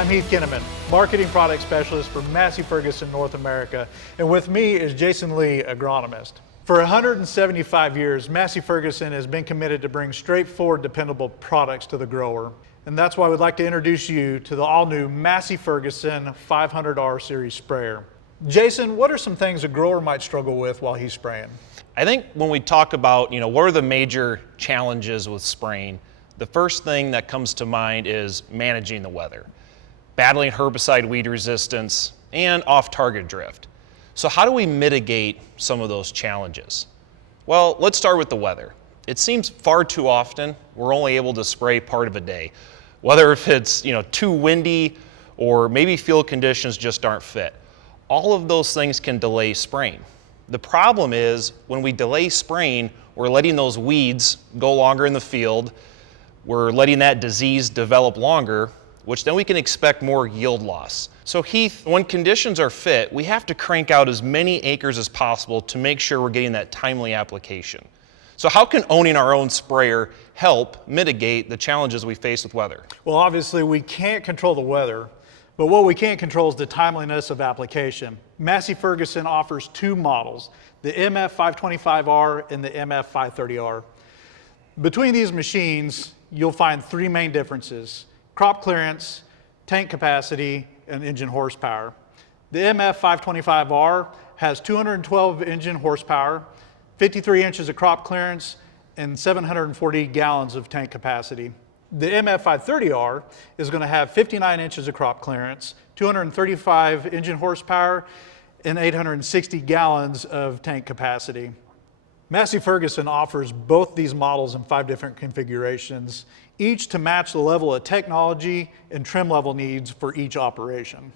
I'm Heath Kinnaman, Marketing Product Specialist for Massey Ferguson North America, and with me is Jason Lee, agronomist. For 175 years, Massey Ferguson has been committed to bring straightforward, dependable products to the grower. And that's why we'd like to introduce you to the all-new Massey Ferguson 500R series sprayer. Jason, what are some things a grower might struggle with while he's spraying? I think when we talk about, what are the major challenges with spraying, the first thing that comes to mind is managing the weather, battling herbicide weed resistance, and off-target drift. So how do we mitigate some of those challenges? Well, let's start with the weather. It seems far too often we're only able to spray part of a day, whether if it's too windy or maybe field conditions just aren't fit. All of those things can delay spraying. The problem is when we delay spraying, we're letting those weeds go longer in the field, we're letting that disease develop longer, which then we can expect more yield loss. So Heath, when conditions are fit, we have to crank out as many acres as possible to make sure we're getting that timely application. So how can owning our own sprayer help mitigate the challenges we face with weather? Well, obviously we can't control the weather, but what we can control is the timeliness of application. Massey Ferguson offers two models, the MF525R and the MF530R. Between these machines, you'll find three main differences: crop clearance, tank capacity, and engine horsepower. The MF525R has 212 engine horsepower, 53 inches of crop clearance, and 740 gallons of tank capacity. The MF530R is going to have 59 inches of crop clearance, 235 engine horsepower, and 860 gallons of tank capacity. Massey Ferguson offers both these models in 5 different configurations, each to match the level of technology and trim level needs for each operation.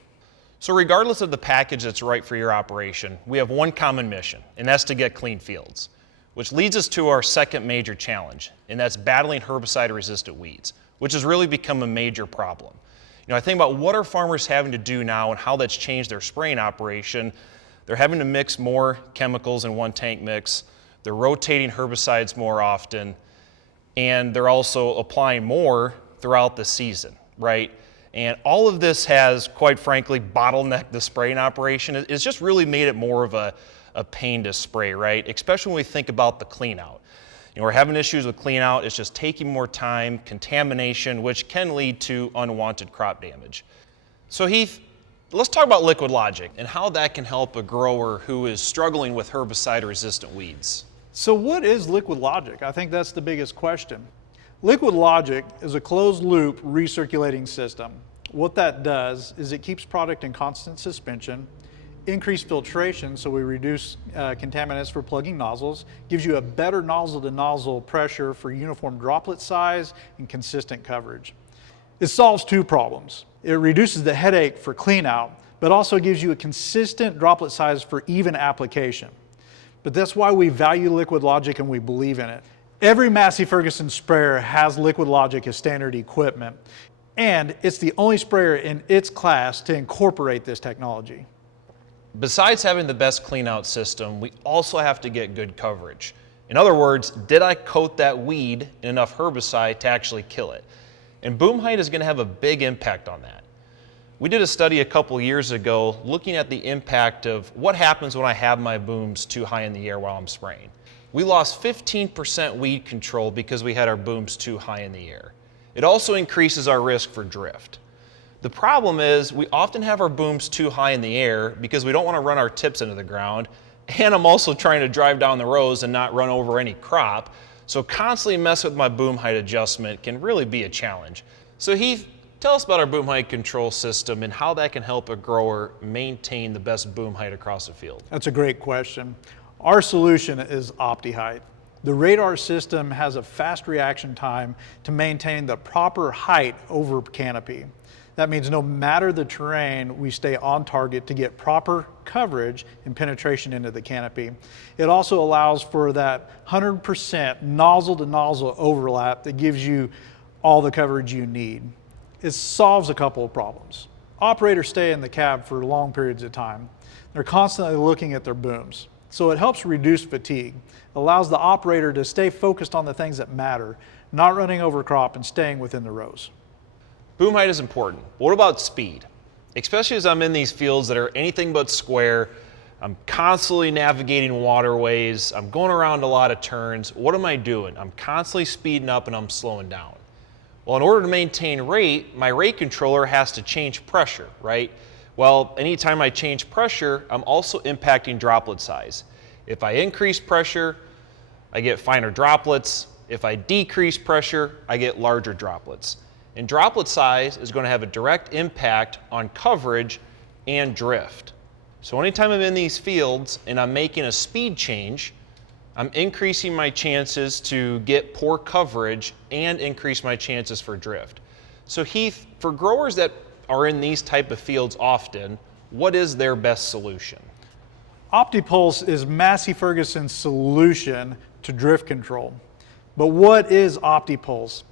So regardless of the package that's right for your operation, we have one common mission, and that's to get clean fields, which leads us to our second major challenge, and that's battling herbicide-resistant weeds, which has really become a major problem. I think about what are farmers having to do now and how that's changed their spraying operation. They're having to mix more chemicals in one tank mix, they're rotating herbicides more often, and they're also applying more throughout the season, right? And all of this has, quite frankly, bottlenecked the spraying operation. It's just really made it more of a pain to spray, right? Especially when we think about the clean out. We're having issues with clean out. It's just taking more time, contamination, which can lead to unwanted crop damage. So Heath, let's talk about Liquid Logic and how that can help a grower who is struggling with herbicide-resistant weeds. So what is Liquid Logic? I think that's the biggest question. Liquid Logic is a closed-loop recirculating system. What that does is it keeps product in constant suspension, increased filtration so we reduce contaminants for plugging nozzles, gives you a better nozzle-to-nozzle pressure for uniform droplet size and consistent coverage. It solves 2 problems. It reduces the headache for clean out, but also gives you a consistent droplet size for even application. But that's why we value Liquid Logic and we believe in it. Every Massey Ferguson sprayer has Liquid Logic as standard equipment, and it's the only sprayer in its class to incorporate this technology. Besides having the best clean out system, we also have to get good coverage. In other words, did I coat that weed in enough herbicide to actually kill it? And boom height is going to have a big impact on that. We did a study a couple years ago looking at the impact of what happens when I have my booms too high in the air while I'm spraying. We lost 15% weed control because we had our booms too high in the air. It also increases our risk for drift. The problem is we often have our booms too high in the air because we don't want to run our tips into the ground, and I'm also trying to drive down the rows and not run over any crop, so constantly mess with my boom height adjustment can really be a challenge. So Heath, tell us about our boom height control system and how that can help a grower maintain the best boom height across the field. That's a great question. Our solution is OptiHeight. The radar system has a fast reaction time to maintain the proper height over canopy. That means no matter the terrain, we stay on target to get proper coverage and penetration into the canopy. It also allows for that 100% nozzle to nozzle overlap that gives you all the coverage you need. It solves a couple of problems. Operators stay in the cab for long periods of time. They're constantly looking at their booms. So it helps reduce fatigue, allows the operator to stay focused on the things that matter, not running over crop and staying within the rows. Boom height is important. What about speed? Especially as I'm in these fields that are anything but square, I'm constantly navigating waterways, I'm going around a lot of turns. What am I doing? I'm constantly speeding up and I'm slowing down. Well, in order to maintain rate, my rate controller has to change pressure, right? Well, anytime I change pressure, I'm also impacting droplet size. If I increase pressure, I get finer droplets. If I decrease pressure, I get larger droplets. And droplet size is going to have a direct impact on coverage and drift. So anytime I'm in these fields and I'm making a speed change, I'm increasing my chances to get poor coverage and increase my chances for drift. So Heath, for growers that are in these type of fields often, what is their best solution? OptiPulse is Massey Ferguson's solution to drift control. But what is OptiPulse?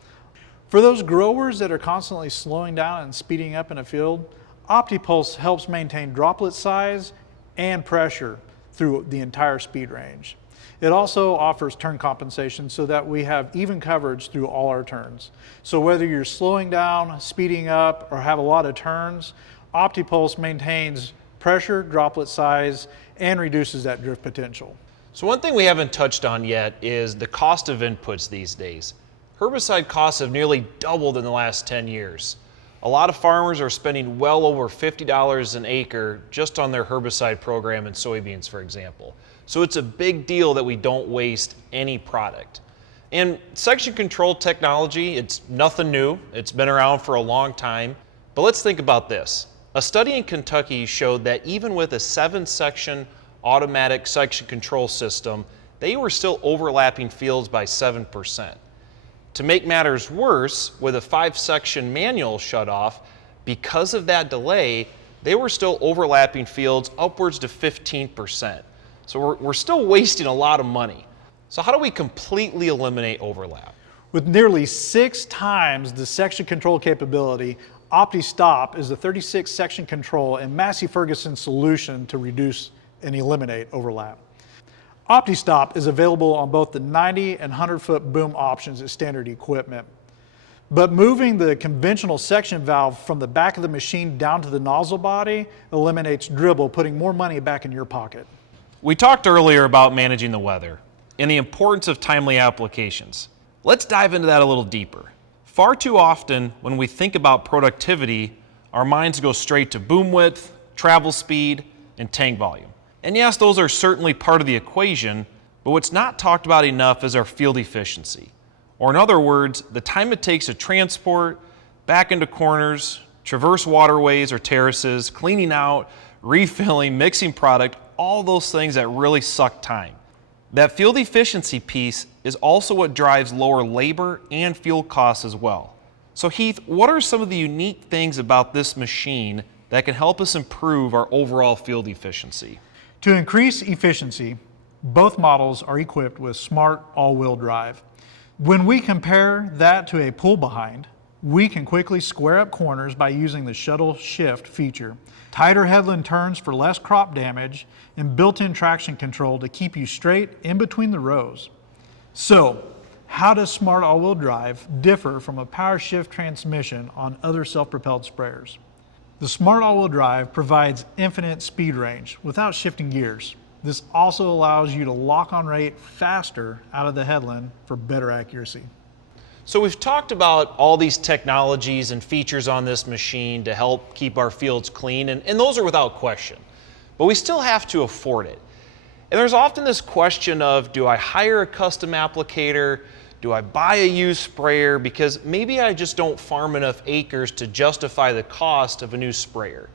For those growers that are constantly slowing down and speeding up in a field, OptiPulse helps maintain droplet size and pressure through the entire speed range. It also offers turn compensation so that we have even coverage through all our turns. So whether you're slowing down, speeding up, or have a lot of turns, OptiPulse maintains pressure, droplet size, and reduces that drift potential. So one thing we haven't touched on yet is the cost of inputs these days. Herbicide costs have nearly doubled in the last 10 years. A lot of farmers are spending well over $50 an acre just on their herbicide program in soybeans, for example. So it's a big deal that we don't waste any product. And section control technology, it's nothing new. It's been around for a long time. But let's think about this. A study in Kentucky showed that even with a 7-section automatic section control system, they were still overlapping fields by 7%. To make matters worse, with a 5-section manual shutoff, because of that delay, they were still overlapping fields upwards to 15%. So we're still wasting a lot of money. So how do we completely eliminate overlap? With nearly 6 times the section control capability, OptiStop is the 36-section control and Massey Ferguson solution to reduce and eliminate overlap. OptiStop is available on both the 90 and 100-foot boom options as standard equipment. But moving the conventional section valve from the back of the machine down to the nozzle body eliminates dribble, putting more money back in your pocket. We talked earlier about managing the weather and the importance of timely applications. Let's dive into that a little deeper. Far too often, when we think about productivity, our minds go straight to boom width, travel speed, and tank volume. And yes, those are certainly part of the equation, but what's not talked about enough is our field efficiency. Or in other words, the time it takes to transport, back into corners, traverse waterways or terraces, cleaning out, refilling, mixing product, all those things that really suck time. That field efficiency piece is also what drives lower labor and fuel costs as well. So Heath, what are some of the unique things about this machine that can help us improve our overall field efficiency? To increase efficiency, both models are equipped with smart all-wheel drive. When we compare that to a pull-behind, we can quickly square up corners by using the shuttle shift feature, tighter headland turns for less crop damage, and built-in traction control to keep you straight in between the rows. So, how does smart all-wheel drive differ from a power shift transmission on other self-propelled sprayers? The smart all-wheel drive provides infinite speed range without shifting gears. This also allows you to lock on rate faster out of the headland for better accuracy. So we've talked about all these technologies and features on this machine to help keep our fields clean, and those are without question. But we still have to afford it. And there's often this question of, do I hire a custom applicator? Do I buy a used sprayer? Because maybe I just don't farm enough acres to justify the cost of a new sprayer.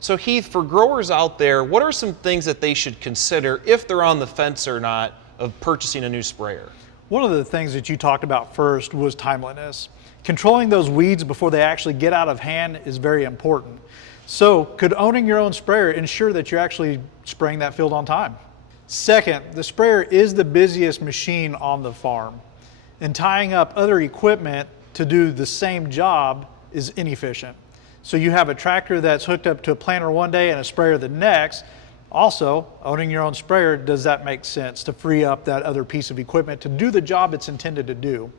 So Heath, for growers out there, what are some things that they should consider if they're on the fence or not of purchasing a new sprayer? One of the things that you talked about first was timeliness. Controlling those weeds before they actually get out of hand is very important. So could owning your own sprayer ensure that you're actually spraying that field on time? Second, the sprayer is the busiest machine on the farm, and tying up other equipment to do the same job is inefficient. So you have a tractor that's hooked up to a planter one day and a sprayer the next. Also, owning your own sprayer, does that make sense to free up that other piece of equipment to do the job it's intended to do?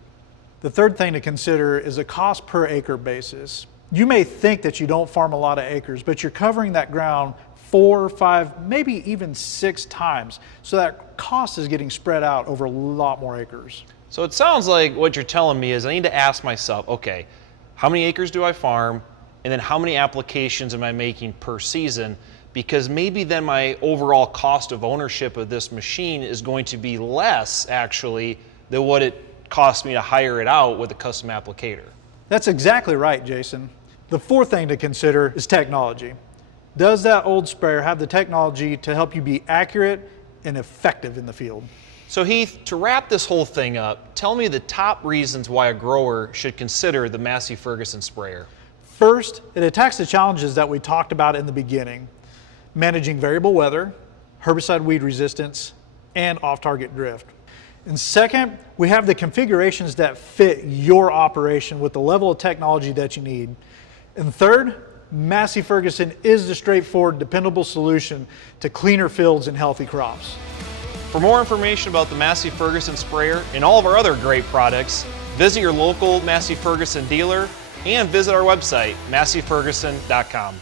The third thing to consider is a cost per acre basis. You may think that you don't farm a lot of acres, but you're covering that ground 4, 5, maybe even 6 times. So that cost is getting spread out over a lot more acres. So it sounds like what you're telling me is I need to ask myself, okay, how many acres do I farm? And then how many applications am I making per season? Because maybe then my overall cost of ownership of this machine is going to be less actually than what it costs me to hire it out with a custom applicator. That's exactly right, Jason. The fourth thing to consider is technology. Does that old sprayer have the technology to help you be accurate and effective in the field? So Heath, to wrap this whole thing up, tell me the top reasons why a grower should consider the Massey Ferguson sprayer. First, it attacks the challenges that we talked about in the beginning: managing variable weather, herbicide weed resistance, and off-target drift. And second, we have the configurations that fit your operation with the level of technology that you need. And third, Massey Ferguson is the straightforward, dependable solution to cleaner fields and healthy crops. For more information about the Massey Ferguson sprayer and all of our other great products, visit your local Massey Ferguson dealer and visit our website, masseyferguson.com.